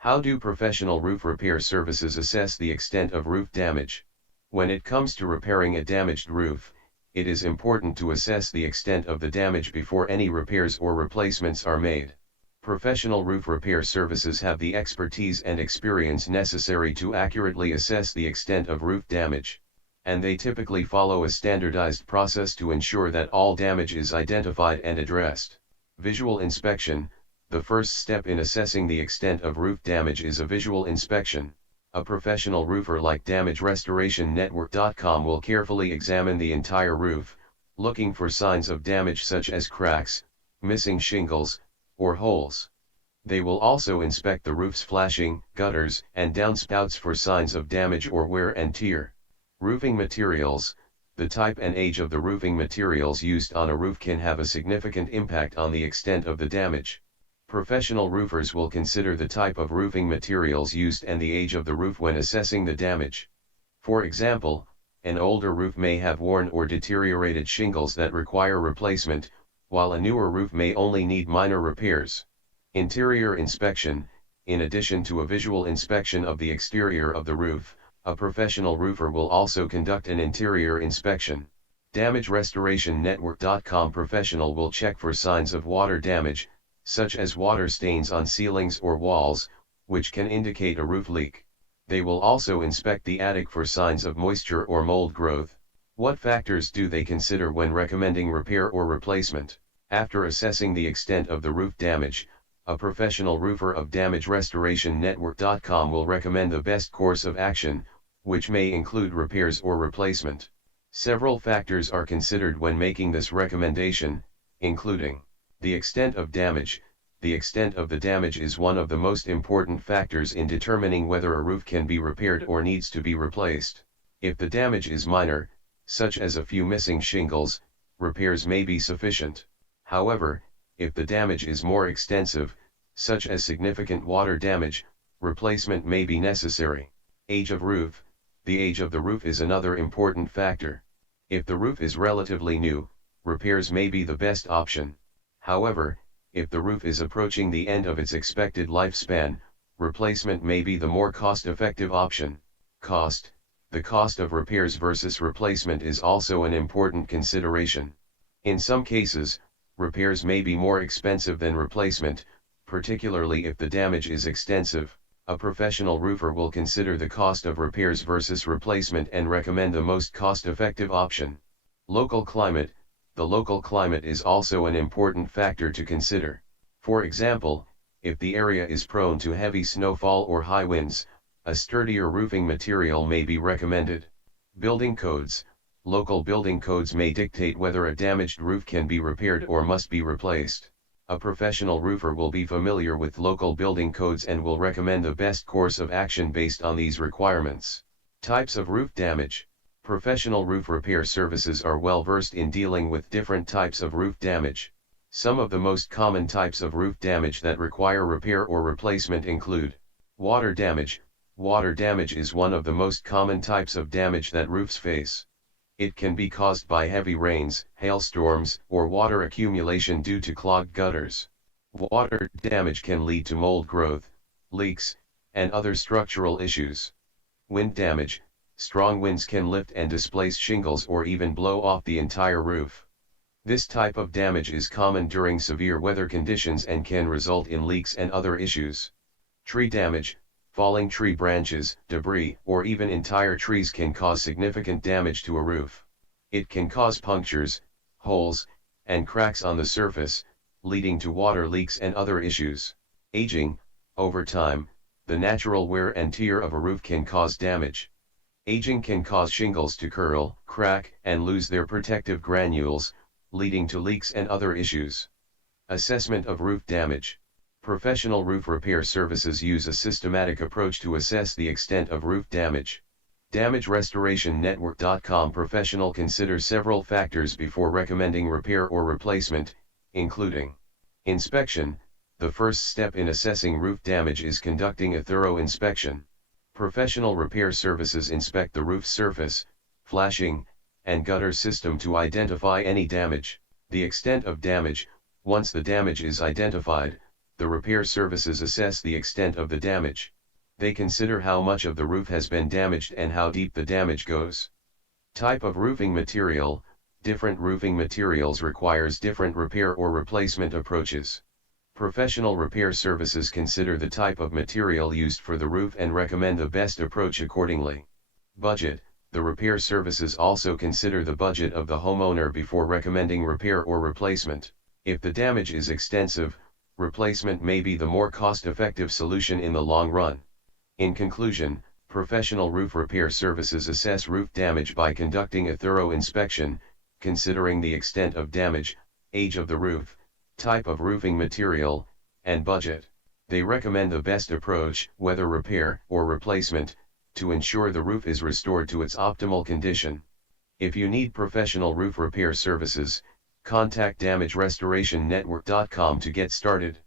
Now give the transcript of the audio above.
How do professional roof repair services assess the extent of roof damage? When it comes to repairing a damaged roof, it is important to assess the extent of the damage before any repairs or replacements are made. Professional roof repair services have the expertise and experience necessary to accurately assess the extent of roof damage, and they typically follow a standardized process to ensure that all damage is identified and addressed. Visual inspection. The first step in assessing the extent of roof damage is a visual inspection. A professional roofer like DamageRestorationNetwork.com will carefully examine the entire roof, looking for signs of damage such as cracks, missing shingles, or holes. They will also inspect the roof's flashing, gutters, and downspouts for signs of damage or wear and tear. Roofing materials. The type and age of the roofing materials used on a roof can have a significant impact on the extent of the damage. Professional roofers will consider the type of roofing materials used and the age of the roof when assessing the damage. For example, an older roof may have worn or deteriorated shingles that require replacement, while a newer roof may only need minor repairs. Interior inspection. In addition to a visual inspection of the exterior of the roof, a professional roofer will also conduct an interior inspection. DamageRestorationNetwork.com professional will check for signs of water damage, such as water stains on ceilings or walls, which can indicate a roof leak. They will also inspect the attic for signs of moisture or mold growth. What factors do they consider when recommending repair or replacement? After assessing the extent of the roof damage, a professional roofer of DamageRestorationNetwork.com will recommend the best course of action, which may include repairs or replacement. Several factors are considered when making this recommendation, including the extent of damage. The extent of the damage is one of the most important factors in determining whether a roof can be repaired or needs to be replaced. If the damage is minor, such as a few missing shingles, repairs may be sufficient. However, if the damage is more extensive, such as significant water damage, replacement may be necessary. Age of roof. The age of the roof is another important factor. If the roof is relatively new, repairs may be the best option. However, if the roof is approaching the end of its expected lifespan, replacement may be the more cost-effective option. Cost. The cost of repairs versus replacement is also an important consideration. In some cases, repairs may be more expensive than replacement, particularly if the damage is extensive. A professional roofer will consider the cost of repairs versus replacement and recommend the most cost-effective option. Local climate. The local climate is also an important factor to consider. For example, if the area is prone to heavy snowfall or high winds, a sturdier roofing material may be recommended. Building codes. Local building codes may dictate whether a damaged roof can be repaired or must be replaced. A professional roofer will be familiar with local building codes and will recommend the best course of action based on these requirements. Types of roof damage. Professional roof repair services are well versed in dealing with different types of roof damage. Some of the most common types of roof damage that require repair or replacement include water damage. Water damage is one of the most common types of damage that roofs face. It can be caused by heavy rains, hailstorms, or water accumulation due to clogged gutters. Water damage can lead to mold growth, leaks, and other structural issues. Wind damage. Strong winds can lift and displace shingles or even blow off the entire roof. This type of damage is common during severe weather conditions and can result in leaks and other issues. Tree damage. Falling tree branches, debris, or even entire trees can cause significant damage to a roof. It can cause punctures, holes, and cracks on the surface, leading to water leaks and other issues. Aging. Over time, the natural wear and tear of a roof can cause damage. Aging can cause shingles to curl, crack, and lose their protective granules, leading to leaks and other issues. Assessment of roof damage. Professional roof repair services use a systematic approach to assess the extent of roof damage. DamageRestorationNetwork.com professional considers several factors before recommending repair or replacement, including inspection. The first step in assessing roof damage is conducting a thorough inspection. Professional repair services inspect the roof surface, flashing, and gutter system to identify any damage. The extent of damage. Once the damage is identified, the repair services assess the extent of the damage. They consider how much of the roof has been damaged and how deep the damage goes. Type of roofing material. Different roofing materials requires different repair or replacement approaches. Professional repair services consider the type of material used for the roof and recommend the best approach accordingly. Budget. The repair services also consider the budget of the homeowner before recommending repair or replacement. If the damage is extensive, replacement may be the more cost-effective solution in the long run. In conclusion, professional roof repair services assess roof damage by conducting a thorough inspection, considering the extent of damage, age of the roof, type of roofing material, and budget. They recommend the best approach, whether repair or replacement, to ensure the roof is restored to its optimal condition. If you need professional roof repair services, contact damagerestorationnetwork.com to get started.